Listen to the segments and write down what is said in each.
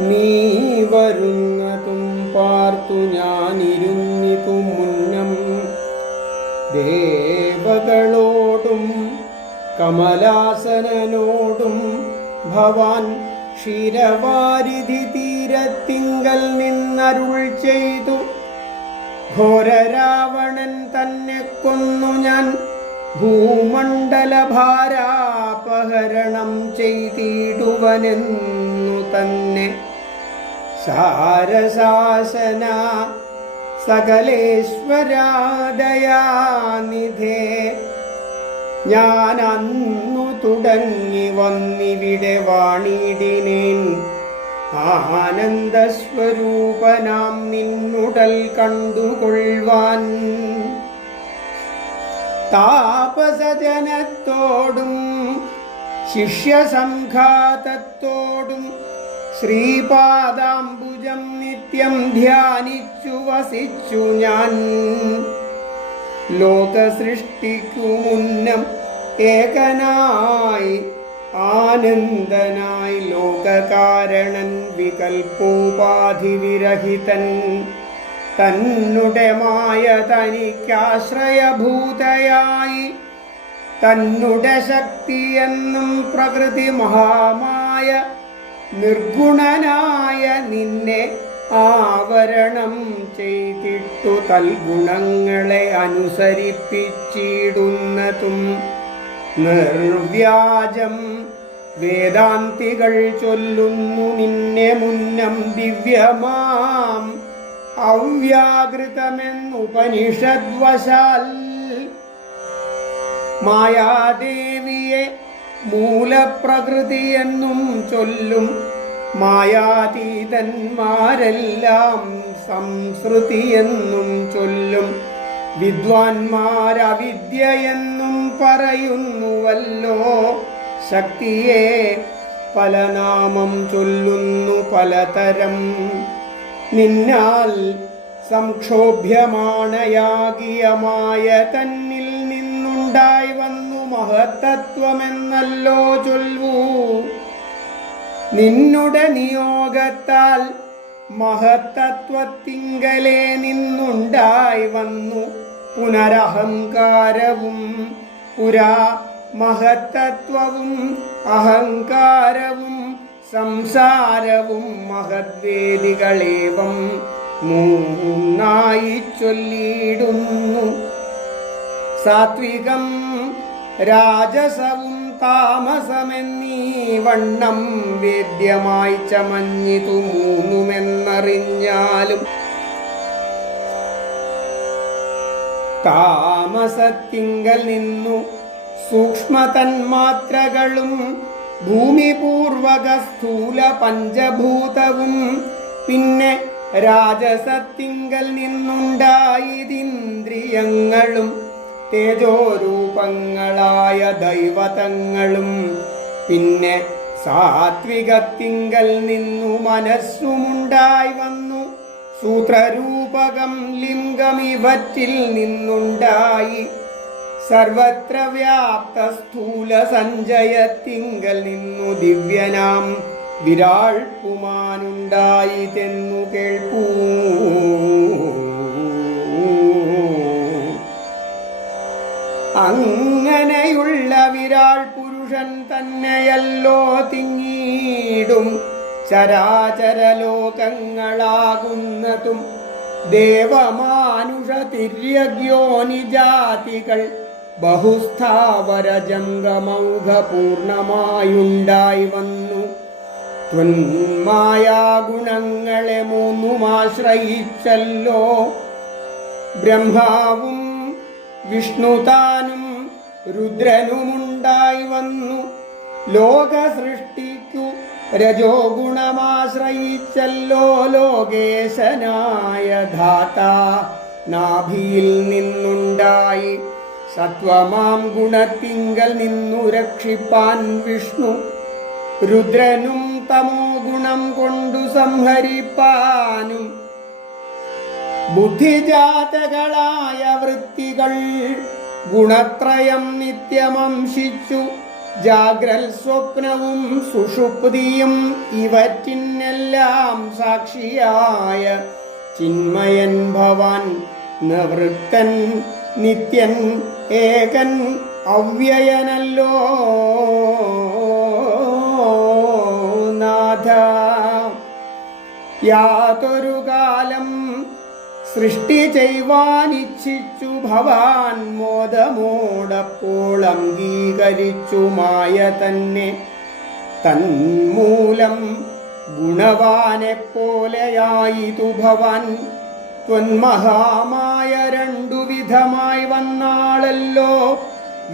നീ വരുന്നതും പാർത്തു ഞാനിരുന്നിതു മുന്നം ദേവകളോടും കമലാസനനോടും ഭവാൻ ക്ഷീരവാരിധി തീരത്തിങ്കൽ നിന്നരുൾ ചെയ്തു. ഘോരരാവണൻ തന്നെ കൊന്നു ഞാൻ ഭൂമണ്ഡലഭാരാപഹരണം ചെയ്തിടുവനെന്നു തന്നെ. സാരശാസന സകലേശ്വരാദയാനിധേ ഞാൻ അന്നു തുടങ്ങി വന്നിവിടെ വാണിടിനേൻ. ആനന്ദസ്വരൂപനാം നിന്നുടൽ കണ്ടുകൊള്ളുവാൻ താപസജനത്തോടും ശിഷ്യസംഘാതത്തോടും ശ്രീപാദാംബുജം നിത്യം ധ്യാനിച്ചു വസിച്ചു ഞാൻ. ലോകസൃഷ്ടിക്കു മുന്നം ഏകനായി ആനന്ദനായി ലോകകാരണൻ വികൽപ്പോപാധിവിരഹിതൻ തന്നുടെ മായ തനിക്കാശ്രയഭൂതയായി തന്നുടെ ശക്തിയെന്നും പ്രകൃതി മഹാമായ നിർഗുണനായ നിന്നെ ആവരണം ചെയ്തിട്ടു തൽഗുണങ്ങളെ അനുസരിപ്പിച്ചിടുന്നതും നിർവ്യാജം വേദാന്തികൾ ചൊല്ലുന്നു നിന്നെ മുന്നം ദിവ്യമാം അവ്യാകൃതമെന്നുപനിഷദ്വശാൽ. മായാദേവിയെ മൂലപ്രകൃതിയെന്നും ചൊല്ലും മായാതീതന്മാരെല്ലാം സംസൃതിയെന്നും ചൊല്ലും. വിദ്വാൻമാരവിദ്യയെന്നും പറയുന്നുവല്ലോ. ശക്തിയെ പല നാമം ചൊല്ലുന്നു പലതരം. നിന്നാൽ സംക്ഷോഭ്യമാണയാകിയമായ തന്നിൽ നിന്നുണ്ടായി വന്നു മഹത്തത്വമെന്നല്ലോ ചൊല്ലൂ. നിന്നുടെ നിയോഗത്താൽ മഹത്തത്വത്തിങ്കലേ നിന്നുണ്ടായി വന്നു പുനരഹങ്കാരവും. പുരാ മഹത്തത്വവും അഹങ്കാരവും സംസാരവും മഹദ്വേദികളേവം മൂന്നായി ചൊല്ലിയിടുന്നു. സാത്വികം രാജസവും താമസമെന്നീ വണ്ണം വേദ്യമായി ചമഞ്ഞിതു മൂന്നുമെന്നറിഞ്ഞാലും താമസത്തിങ്കൽ നിന്നു സൂക്ഷ്മതന്മാത്രകളും ഭൂമിപൂർവക സ്ഥൂല പഞ്ചഭൂതവും പിന്നെ രാജസത്തിങ്കൽ നിന്നുണ്ടായതിന്ദ്രിയങ്ങളും തേജോരൂപങ്ങളായ ദൈവതങ്ങളും പിന്നെ സാത്വികത്തിങ്കൽ നിന്നു മനസ്സുമുണ്ടായി വന്നു സൂത്രരൂപകം ലിംഗമിവറ്റിൽ നിന്നുണ്ടായി സർവത്ര വ്യാപ്ത സ്ഥൂല സഞ്ചയത്തിങ്കൽ നിന്നു ദിവ്യനാം വിരാൾ പുമാനുണ്ടായിതെന്നു കേൾപ്പൂ. അങ്ങനെയുള്ള വിരാൾ പുരുഷൻ തന്നെയല്ലോ തിങ്ങീടും ചരാചരലോകങ്ങളാകുന്നതും ദേവമാനുഷ തിര്യഗ്യോനിജാതികൾ ബഹുസ്ഥാവര ജംഗമൗഘ പൂർണമായുണ്ടായി വന്നു. ത്വന്മായാഗുണങ്ങളെ മൂന്നുമാശ്രയിച്ചല്ലോ ബ്രഹ്മാവും വിഷ്ണുതാനും രുദ്രനുമുണ്ടായി വന്നു. ലോകസൃഷ്ടിക്കു രജോ ഗുണമാശ്രയിച്ചല്ലോ ലോകേശനായ ധാത നാഭിയിൽ നിന്നുണ്ടായി. സത്വമാം ഗുണത്തിങ്കൽ നിന്നു രക്ഷിപ്പാൻ വിഷ്ണു രുദ്രനും തമോ ഗുണം കൊണ്ടു സംഹരിപ്പാനും ബുദ്ധിജാതകളായ വൃത്തികൾ ഗുണത്രയം നിത്യമംശിച്ചു ജാഗ്രൽ സ്വപ്നവും സുഷുപ്തിയും ഇവറ്റിനെ ഇതിനെല്ലാം സാക്ഷിയായ ചിന്മയൻ ഭവാൻ നിവൃത്തൻ നിത്യൻ ഏകൻ അവ്യയനല്ലോ നാഥ. യാതൊരു കാലം സൃഷ്ടി ചെയ്വാനിച്ഛിച്ചു ഭവാൻ മോദമോടപ്പോൾ അംഗീകരിച്ചു മായ തന്നെ. തന്മൂലം ഗുണവാനെപ്പോലെയായിതു ഭവാൻ ത്വന്മഹാമായ രണ്ടു വിധമായി വന്നാളല്ലോ.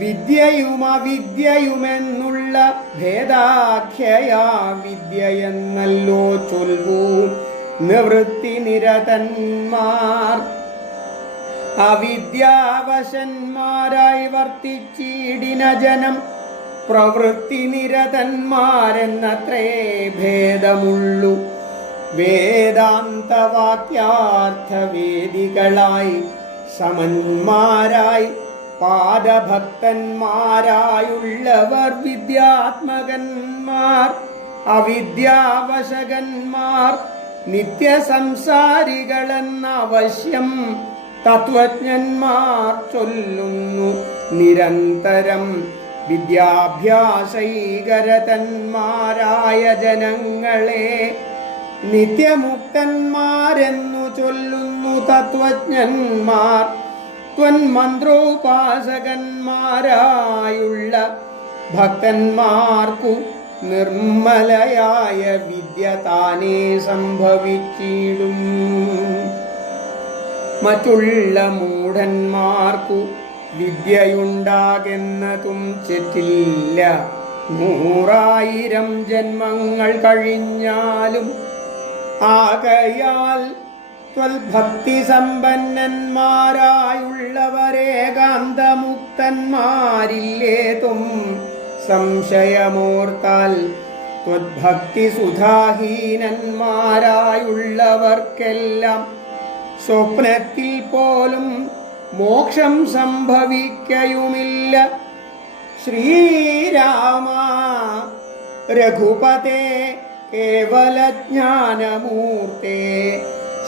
വിദ്യയും അവിദ്യയുമെന്നുള്ള ഭേദാഖ്യയാ വിദ്യയെന്നല്ലോ ചൊല്ലൂ നിവൃത്തി നിരതന്മാർ. അവിദ്യാവശന്മാരായി വർത്തിച്ചിടിന ജനം പ്രവൃത്തി നിരതന്മാരെന്നത്രേ ഭേദമുള്ളു. വേദാന്തവാക്യാർത്ഥവേദികളായി സമന്മാരായി പാദഭക്തന്മാരായുള്ളവർ വിദ്യാത്മകന്മാർ. അവിദ്യാവശകന്മാർ നിത്യസംസാരികളെന്ന അവശ്യം തത്വജ്ഞന്മാർ ചൊല്ലുന്നു നിരന്തരം. വിദ്യാഭ്യാസൈകരതന്മാരായ ജനങ്ങളെ നിത്യമുക്തന്മാരെന്നു ചൊല്ലുന്നു തത്വജ്ഞന്മാർ. ത്വന്മന്ത്രോപാസകന്മാരായുള്ള ഭക്തന്മാർക്കു നിർമ്മലയായ വിദ്യ താനേ സംഭവിച്ചിടും. മറ്റുള്ള മൂഢന്മാർക്കു വിദ്യയുണ്ടാകുന്നതും ചെറ്റില്ല. 100,000 ജന്മങ്ങൾ കഴിഞ്ഞാലും ആകയാൽ ത്വൽഭക്തി സമ്പന്നന്മാരായുള്ളവരേകാന്തമുക്തന്മാരില്ലേതും സംശയമോർത്താൽ. ത്വദ്ഭക്തി സുധാഹീനന്മാരായുള്ളവർക്കെല്ലാം സ്വപ്നത്തിൽ പോലും മോക്ഷം സംഭവിക്കയുമില്ല. ശ്രീരാമ രഘുപതേ കേവലജ്ഞാനമൂർത്തേ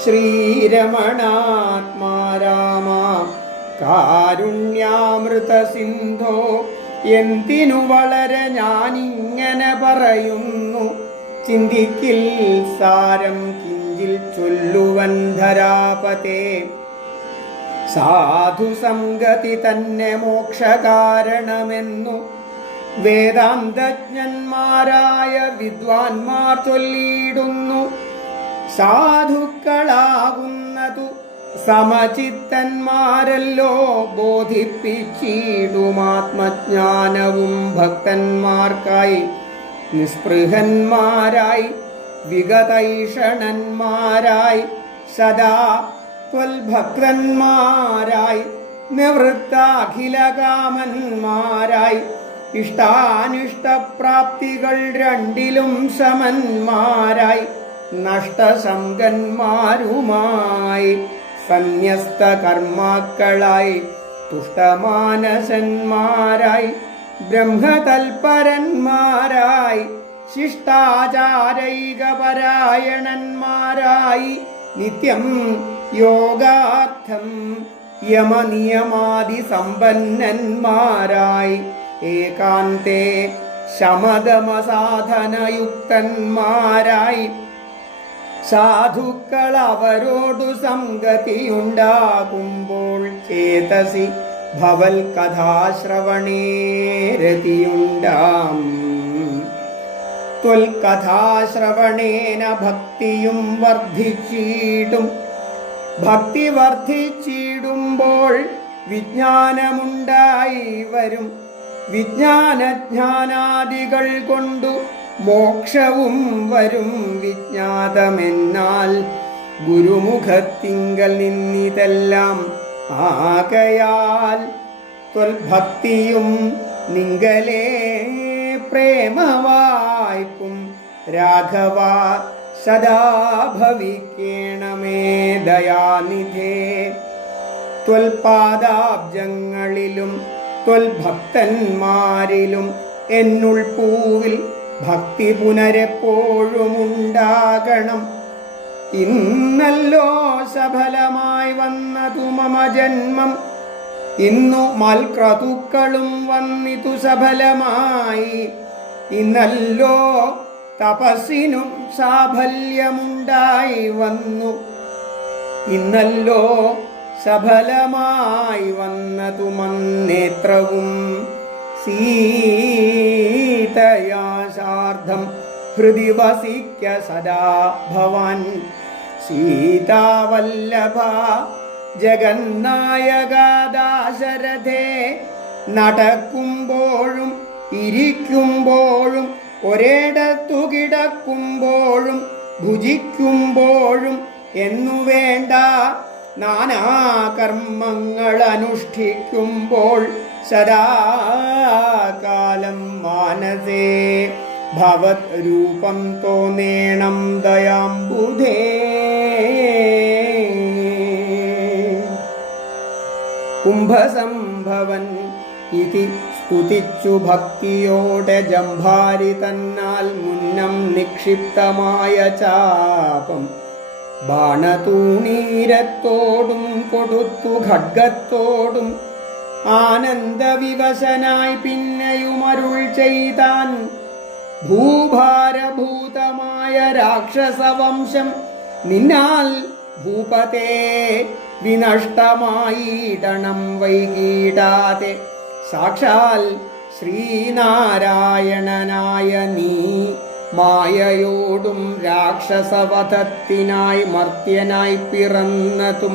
ശ്രീരമണാത്മാ രാമ കാരുണ്യാമൃത സിന്ധോ. എന്തിനു വളരെ ഞാനിങ്ങനെ പറയുന്നു ചിന്തിക്കിൽ സാരം കിഞ്ചിൽ ചൊല്ലുവൻ ധരാപതേ. സാധുസംഗതി തന്നെ മോക്ഷകാരണമെന്നു വേദാന്തജ്ഞന്മാരായ വിദ്വാൻമാർ ചൊല്ലിയിടുന്നു. സാധുക്കളാകുന്നതു സമചിത്തന്മാരല്ലോ ബോധിപ്പിച്ചിടുമാത്മജ്ഞാനവും ഭക്തന്മാർക്കായി. നിസ്പൃഹന്മാരായി വിഗതൈഷണന്മാരായി സദാ ത്വൽഭക്തന്മാരായി നിവൃത്താഖിലകാമന്മാരായി ഇഷ്ടാനിഷ്ടപ്രാപ്തികൾ രണ്ടിലും സമന്മാരായി നഷ്ടസംഗന്മാരുമായി സന്യസ്ത കർമാക്കളായി തുഷ്ടമാനസന്മാരായി ബ്രഹ്മതൽപരന്മാരായി ശിഷ്ടാചാരൈകപരായണന്മാരായി നിത്യം യോഗാർത്ഥം യമനിയമാദി സമ്പന്നന്മാരായി ഏകാന്തേ ശമദമസാധനയുക്തന്മാരായി സാധുക്കൾ അവരോടു സംഗതിയുണ്ടാകുമ്പോൾ ചേതസി ഭവൽ കഥാശ്രവണേ രതിയുണ്ടാം. ത്വൽകഥാശ്രവണേന ഭക്തിയും വർദ്ധിച്ചിടും. ഭക്തി വർദ്ധിച്ചിടുമ്പോൾ വിജ്ഞാനമുണ്ടായി വരും. വിജ്ഞാനജ്ഞാനാദികൾ കൊണ്ടു മോക്ഷവും വരും. വിജ്ഞാതമെന്നാൽ ഗുരുമുഖത്തിങ്കൽ നിന്നിതെല്ലാം ആകയാൽ ത്വൽഭക്തിയും നിങ്കലേ പ്രേമവായ്പും രാഘവ സദാ ഭവിക്കേണമേ ദയാനിധേ. ത്വൽപാദാബ്ജങ്ങളിലും ത്വൽഭക്തന്മാരിലും എന്നുൾപ്പൂവിൽ ഭക്തി പുനരെപ്പോഴും ഉണ്ടാകണം. ഇന്നല്ലോ സഫലമായി വന്നതു മമ ജന്മം, ഇന്നു മൽക്രതുക്കളും വന്നിതു സഫലമായി. ഇന്നല്ലോ തപസ്സിനും സാഫല്യമുണ്ടായി വന്നു, ഇന്നല്ലോ സഫലമായി വന്നതു മന്നേത്രവും. സീതയാ സാർദ്ധം ഹൃദി വസിക്ക സദാ ഭവാൻ. സീതാവല്ലഭ ജഗന്നായക ദാശരഥേ, നടക്കുമ്പോഴും ഇരിക്കുമ്പോഴും ഒരിടത്തു കിടക്കുമ്പോഴും ഭുജിക്കുമ്പോഴും എന്നുവേണ്ട നാനാകർമ്മങ്ങൾ അനുഷ്ഠിക്കുമ്പോൾ സദാകാലം മാനസേ ഭവത് രൂപം തോന്നേണം ദയാംബുധേ. കുംഭസംഭവൻ ഇതി സ്തുതിച്ചു ഭക്തിയോടെ ജംഭാരി തന്നാൽ മുന്നം നിക്ഷിപ്തമായ ചാപം ബാണതൂണീരത്തോടും കൊടുത്തു ഖഡ്ഗത്തോടും ആനന്ദവിവശനായി പിന്നെയുമരുൾ ചെയ്താൻ. ഭൂഭാരഭൂതമായ രാക്ഷസവംശം നിന്നാൽ ഭൂപതേ വിനഷ്ടമായിടണം വൈകീടാതെ. സാക്ഷാൽ ശ്രീനാരായണനായ നീ മായയോടും രാക്ഷസവധത്തിനായി മർത്യനായി പിറന്നതും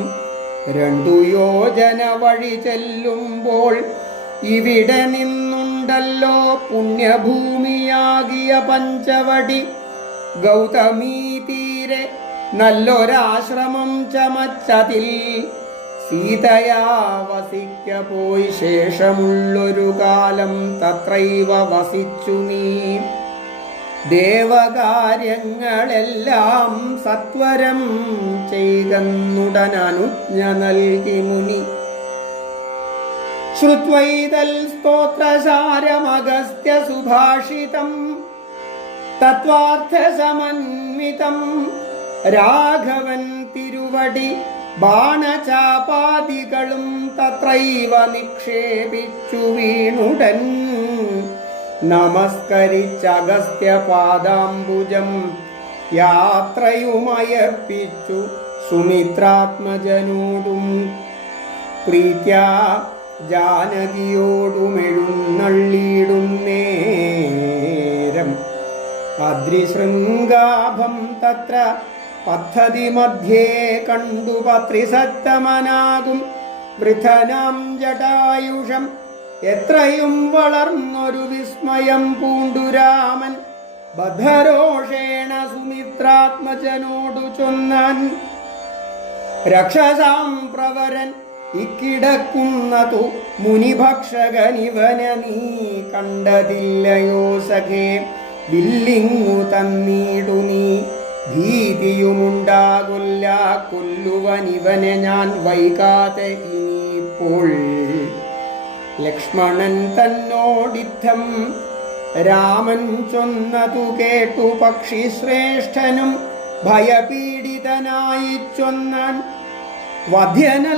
2 യോജന വഴി ചെല്ലുമ്പോൾ ഇവിടെ നിന്നുണ്ടല്ലോ പുണ്യഭൂമിയാകിയ പഞ്ചവടി. ഗൗതമീ തീരെ നല്ലൊരാശ്രമം ചമച്ചതിൽ സീതയാ വസിക്ക പോയി ശേഷമുള്ളൊരു കാലം തത്രൈവ വസിച്ചു നീ. ദേവകാര്യങ്ങളെല്ലാം സത്വരം ചെയ്തെന്നുടനനുജ്ഞ നൽകി മുനി. ശ്രുത്വൈതൽ സ്തോത്രസാരമഗസ്ത്യ സുഭാഷിതം തത്വാർത്ഥസമന്വിതം രാഘവൻ തിരുവടി ബാണചാപാദികളും തത്രൈവ നിക്ഷേപിച്ചു വീണുടൻ. നമസ്കരിച്ചഗസ്ത്യപാദാംബുജം യാത്രയുമയപ്പിച്ചു സുമിത്രാത്മജനോടും പ്രീത്യാ ജാനകിയോടുമെഴുന്നള്ളിയിടുന്നേരം. അദ്രിശൃംഗാഭം തത്ര പദ്ധതി മധ്യേ കണ്ടു പത്രിസത്തമനാകും വൃഥനാം ജടായുഷം. എത്രയും വളർന്നൊരു വിസ്മയം പൂണ്ടുരാമൻ ബദ്ധരോഷേണ സുമിത്രാത്മജനോടു ചൊന്നാൻ. രക്ഷസാം പ്രവരൻ ഇക്കിടക്കുന്നതു മുനിഭക്ഷകനിവന നീ കണ്ടതില്ലയോ സഖേ. വില്ലിങ്ങു തന്നീടു നീ, ഭീതിയുമുണ്ടാകുല്ല കൊല്ലുവനിവനെ ഞാൻ വൈകാതെ ഇനിയിപ്പോൾ. ലക്ഷ്മണൻ തന്നോടിത്തം രാമൻ ചൊന്നതു കേട്ടു പക്ഷിശ്രേഷ്ഠനും ഭയപീഡിതനായി ചൊന്നാൻ. വധ്യനല്ലഹം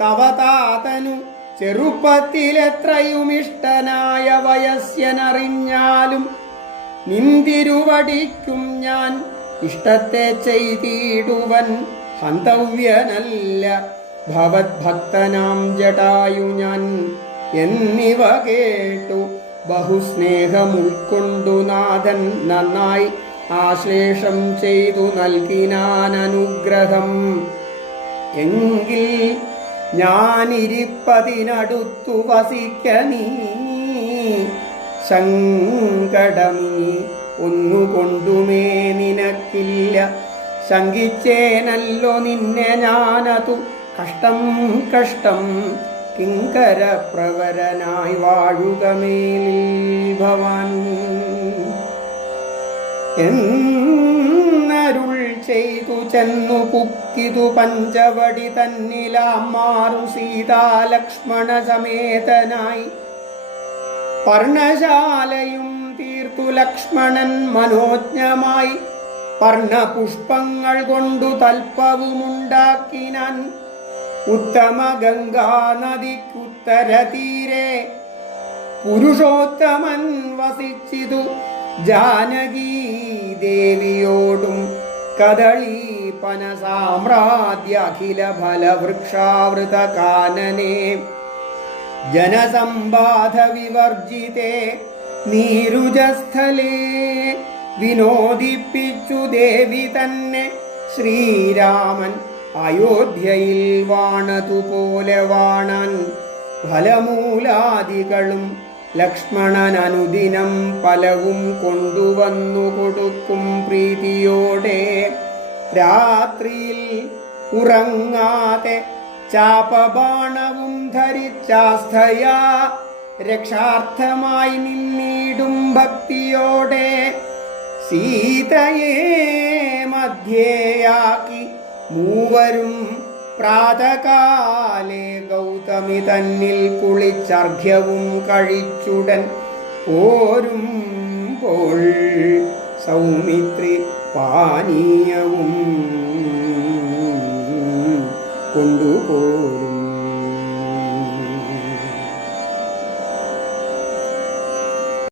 തവ താതനു ചെറുപ്പത്തിലെത്രയും ഇഷ്ടനായ വയസ്യനറിഞ്ഞാലും നിന്തിരുവടിക്കും ഞാൻ ഇഷ്ടത്തെ ചെയ്തിടുവൻ ഹന്തവ്യനല്ല ഭവദ്ഭക്തനാം ജടായു ഞാൻ. എന്നിവ കേട്ടു ബഹുസ്നേഹമുൾക്കൊണ്ടു നാഥൻ നന്നായി ആശ്ലേഷം ചെയ്തു നൽകിനാൻ അനുഗ്രഹം. എങ്കിൽ ഞാനിരിപ്പതിനടുത്തു വസിക്ക നീ, സങ്കടമീ ഒന്നുകൊണ്ടുമേ നിനക്കില്ല. ശങ്കിച്ചേനല്ലോ നിന്നെ ഞാനതു കഷ്ടം കഷ്ടം കിങ്കരപ്രവരനായി വാഴുക മേലിൽ ഭവാൻ. എന്നരുൾ ചെയ്തു ചെന്നു പുക്കിതു പഞ്ചവടി തന്നിലാമാറു സീതാലക്ഷ്മണ സമേതനായി. പർണശാലയും തീർത്തു ലക്ഷ്മണൻ മനോജ്ഞമായി പർണപുഷ്പങ്ങൾ കൊണ്ടു തൽപ്പവുമുണ്ടാക്കിനാൻ. ഉത്തമ ഗംഗാ നദിക്കുത്തര തീരെ പുരുഷോത്തമൻ വസിച്ചിതു ജാനകീ ദേവിയോടും കദളീപന സാമ്രാജ്യ അഖില ഫലവൃക്ഷാവൃത കാനനെ ജനസമ്പാധ വിവർജിതേ നീരുജസ്ഥലേ വിനോദിപ്പിച്ചു ദേവി തന്നെ ശ്രീരാമൻ അയോധ്യയിൽ വാണതുപോലെ വാണൻ. ഫലമൂലാദികളും ലക്ഷ്മണൻ അനുദിനം പലവും കൊണ്ടുവന്നു കൊടുക്കും പ്രീതിയോടെ. രാത്രിയിൽ ഉറങ്ങാതെ ചാപബാണവും ധരിച്ചാസ്ഥയാ രക്ഷാർത്ഥമായി നിന്നിടും ഭക്തിയോടെ. സീതയെ മധ്യേയാക്കി മൂവരും പ്രാതകാലേ ഗൗതമി തന്നിൽ കുളിച്ചർഘ്യവും കഴിച്ചുടൻ പോരുമ്പോൾ സൗമിത്രി പാനീയവും കൊണ്ടുപോരും.